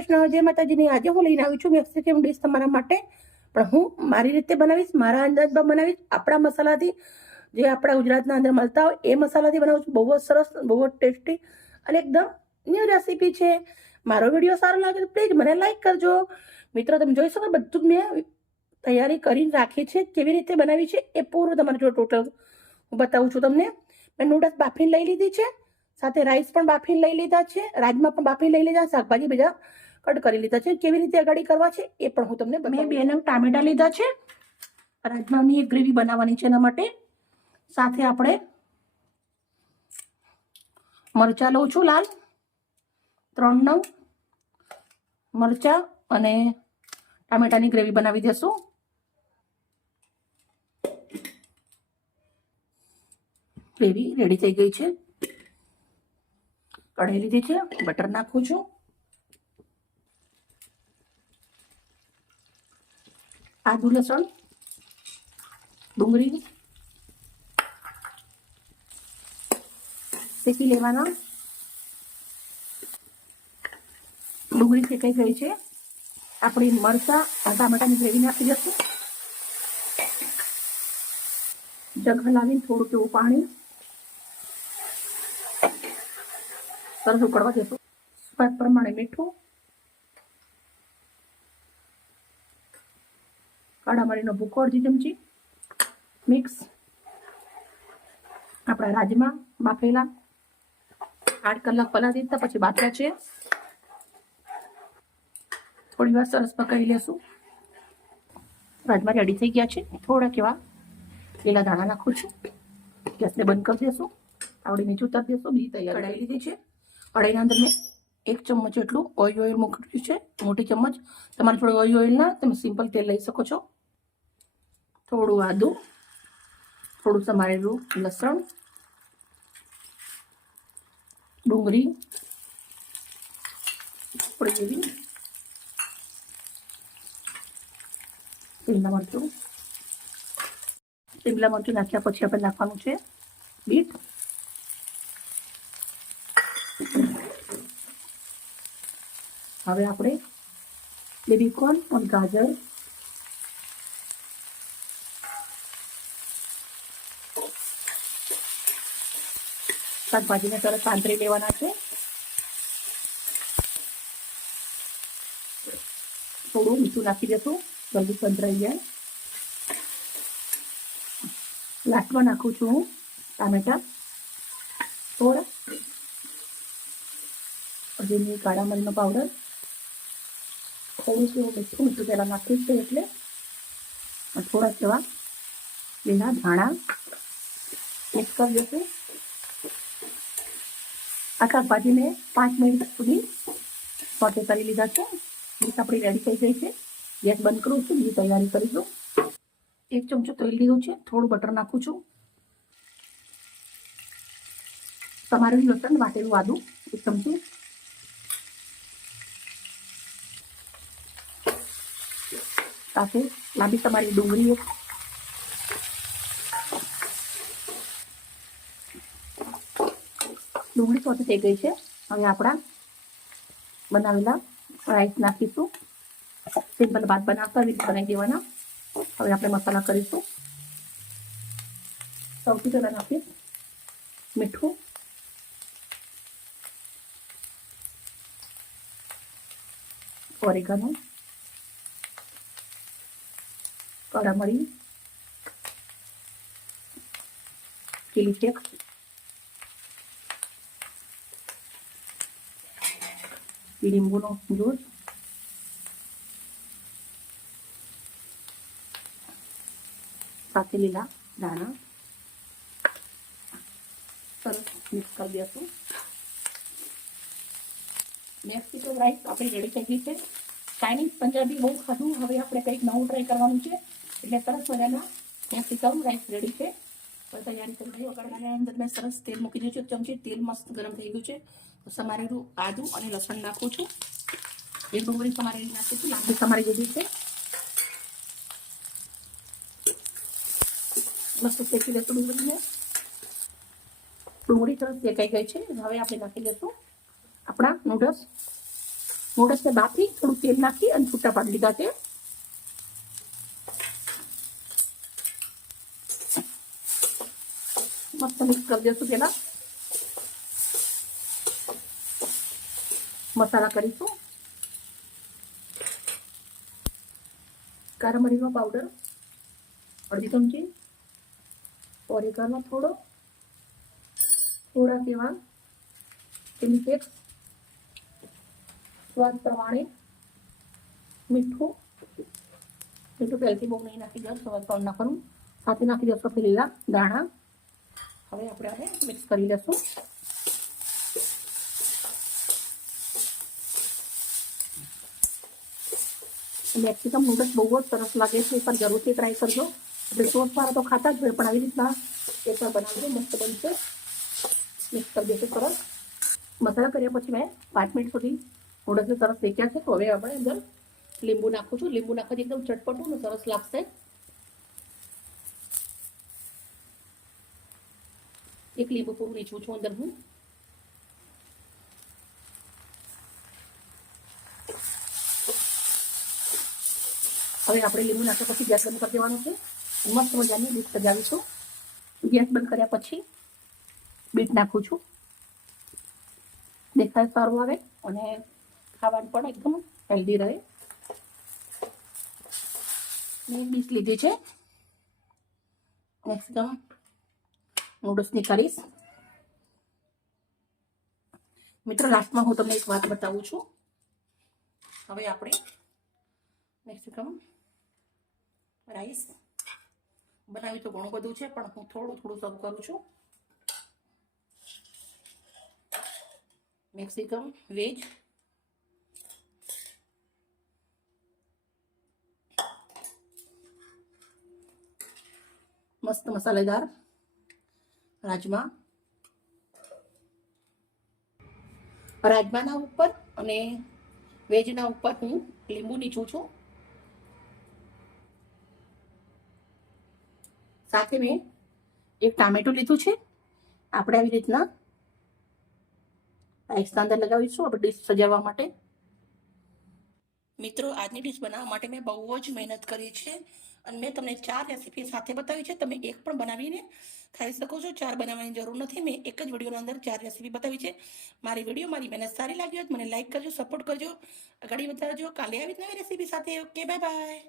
કૃષ્ણ, જય માતાજીની। આજે હું લઈને આવી છું મેક્સિકન ડીશ તમારા માટે, પણ હું મારી રીતે બનાવીશ, મારા અંદાજમાં બનાવીશ, આપણા મસાલાથી, જે આપણા ગુજરાતના અંદર મળતા હોય એ મસાલાથી બનાવું છું। બહુ જ સરસ, બહુ જ ટેસ્ટી અને એકદમ ન્યૂ રેસીપી છે। મારો વિડીયો સારો લાગે તો પ્લીઝ મને લાઈક કરજો। મિત્રો, તમે જોઈ શકો બધું જ મેં તૈયારી કરીને રાખી છે। કેવી રીતે બનાવી છે એ પૂરું તમારે જો ટોટલ હું બતાવું છું તમને। મેં નૂડલ્સ બાફીને લઈ લીધી છે, સાથે રાઈસ પણ બાફીને લઈ લીધા છે, રાજમા પણ બાફીને લઈ લીધા, શાકભાજી બધા કટ કરી લીધા છે। કેવી રીતે અગાડી કરવા છે એ પણ હું તમને મેં 2 નંગ ટામેટા લીધા છે, રાજમાની એક ગ્રેવી બનાવવાની છે એના માટે। સાથે આપણે મરચા લઉં છું લાલ 3 નંગ મરચા, અને ટામેટાની ગ્રેવી બનાવી દેશું। ગ્રેવી રેડી થઈ ગઈ છે। કઢાઈ લીધી છે, બટર નાખું છું, આદુ લસણ ડુંગળી શેકી લેવાના। ડુંગળી શેકાઈ ગઈ છે, આપણી મરચા અને ટામેટાની ગ્રેવી નાખી દઈશું। જગ હલાવીને થોડું કેવું પાણી સરસ ઉકળવા દેશું। સ્વાદ પ્રમાણે મીઠું, કાળા મરીનો ભૂકો અડધી ચમચી, મિક્સ આપણા રાજમા બાફેલા 8 કલાક પલાળી દીધા પછી બાફ્યા છે, થોડી વાર સરસ પકાવી લેશું। રાજમા રેડી થઈ ગયા છે। થોડાક એવા લીલા દાણા નાખું છું, ગેસને બંધ કરી દેશું, આવડી નીચે ઉતારી દેશું। બીજી તૈયારી કઢાઈ લીધી છે, કઢાઈના અંદર મેં 1 ચમચ જેટલું ઓઇલ મૂક્યું છે, મોટી ચમચ। તમારે થોડું ઓઇલ ના તમે સિમ્પલ તેલ લઈ શકો છો। થોડું આદુ, થોડું સમારેલું લસણ, ડુંગળી થોડી જેવી, શિમલા મરચું નાખ્યા પછી આપણે નાખવાનું છે બીટ, હવે આપણે બેબીકોર્ન અને ગાજર શાકભાજીને સરસ સાંતળી લેવાના છે। થોડું મીઠું નાખી દેશું, જલ્દી સંતરાઈ જાય। લાસ્ટમાં નાખું છું હું ટામેટા થોડા, અજીની કાળા મરીનો પાવડર, થોડું મીઠું પહેલાં નાખ્યું છે એટલે, થોડા એવા લીલા ધાણા મિક્સ કરી દઈશું। આ શાકભાજીને 5 મિનિટ સુધી સોટે કરી લીધા છે। ડીશ આપણી રેડી થઈ ગઈ છે। ગેસ બંધ કરું છું, બીજી તૈયારી કરીશું। 1 ચમચો તેલ લીધું છે, થોડું બટર નાખું છું, સમારેલું લસણ વાટેલું આદુ 1 ચમચી, સાથે લાંબી સમારેલી ડુંગળી એક, ડુંગળી સોટી થઈ ગઈ છે। હવે આપણા બનાવેલા રાઈસ નાખીશું। સિમ્પલ ભાત બનાવતા રીતે બનાવી દેવાના। હવે આપણે મસાલા કરીશું। સૌથી પહેલાં નાખીશ મીઠું, ઓરેગાનો, કાળા મરી, ચીલી ફ્લેક્સ, લીંબુનો જ્યુસ, સાથે લીલા દાણા સરસ મિક્સ કરી દઈશું। મેક્સિકન રાઈસ આપણી રેડી થઈ ગઈ છે। ચાઇનીઝ પંજાબી બહુ ખાધું, હવે આપણે કંઈક નવું ટ્રાય કરવાનું છે, એટલે સરસ મજાના મેક્સિકન રાઈસ રેડી છે। હવે તૈયારી કરી દઈએ। વઘારવાની અંદર મેં સરસ તેલ મૂકી દીધું છે, 1 ચમચી તેલ મસ્ત ગરમ થઈ ગયું છે, સમારેલું આદુ અને લસણ નાખું છું, એક ડુંગળી સમારેલી નાખું છું, લાંબી સમારી દીધી છે, મસ્ત શેકી લેશું ડુંગળીને। ડુંગળી સરસ શેકાઈ ગઈ છે, હવે આપણે નાખી દઈશું આપણા નૂડલ્સને બાફી થોડું તેલ નાખી અને છૂટા પાડી લીધા છે. મસ્ત મિક્સ કરી દઈશું. પેલા મસાલા કરીશું. કારા મરીનો પાવડર અડધી ચમચી, ઓરેગાનો થોડા કેવા ચીલી ફ્લેક્સ, સ્વાદ પ્રમાણે મીઠું પહેલથી બહુ નહીં નાખી દઉં, સ્વાદ પ્રમાણે નાખવાનું. સાથે નાખી દઈશું લીલા દાણા. હવે આપણે આને મિક્સ કરી લઈશું. મેક્સિકન નૂડલ્સ બહુ જ સરસ લાગે છે, પણ જરૂરથી ટ્રાય કરજો. આપણે સોસ વાળા તો ખાતા જ હોય, પણ આવી રીતના એકવાર બનાવજો, મસ્ત બનશે. મિક્સ કરી દઈશું સરસ. મસાલા કર્યા પછી મેં 5 મિનિટ સુધી નૂડલ્સને સરસ શેક્યા છે. તો હવે આપણે અંદર લીંબુ નાખું છું. લીંબુ નાખવાથી એકદમ ચટપટું ને સરસ લાગશે. એક લીંબુ પૂરું નીચું છું અંદર હું. હવે આપણે લીંબુ નાખ્યા પછી ગેસ બંધ કરી દેવાનું છે. મસ્ત મજાની ડીશ સજાવીશું. ગેસ બંધ કર્યા પછી બીટ નાખું છું. દેખાય સારું આવે અને ખાવાનું પણ એકદમ હેલ્ધી રહે. મેં ડીશ લીધી છે મેક્સિકન નૂડલ્સની કરીશ. મિત્રો લાસ્ટમાં હું તમને એક વાત બતાવું છું. હવે આપણે મેક્સિકન રાઈસ બનાવ્યું તો ઘણું બધું છે, પણ હું થોડું સર્વ કરું છું. મેક્સિકન વેજ મસ્ત મસાલેદાર રાજમાના ઉપર અને વેજના ઉપર હું લીંબુ નીચું છું. સાથે મેં એક ટામેટું લીધું છે. આપણે આવી રીતના રાઈસના અંદર લગાવીશું આપણે ડીશ સજાવવા માટે. મિત્રો આજની ડીશ બનાવવા માટે મેં બહુ જ મહેનત કરી છે અને મેં તમને 4 રેસીપી સાથે બતાવી છે. તમે એક પણ બનાવીને ખાઈ શકો છો. 4 બનાવવાની જરૂર નથી. મેં એક જ વિડીયોની અંદર 4 રેસીપી બતાવી છે. મારી મહેનત સારી લાગી હોય મને લાઈક કરજો, સપોર્ટ કરજો, આગળ વધારજો. કાલે આવી નવી રેસીપી સાથે. Okay, bye bye.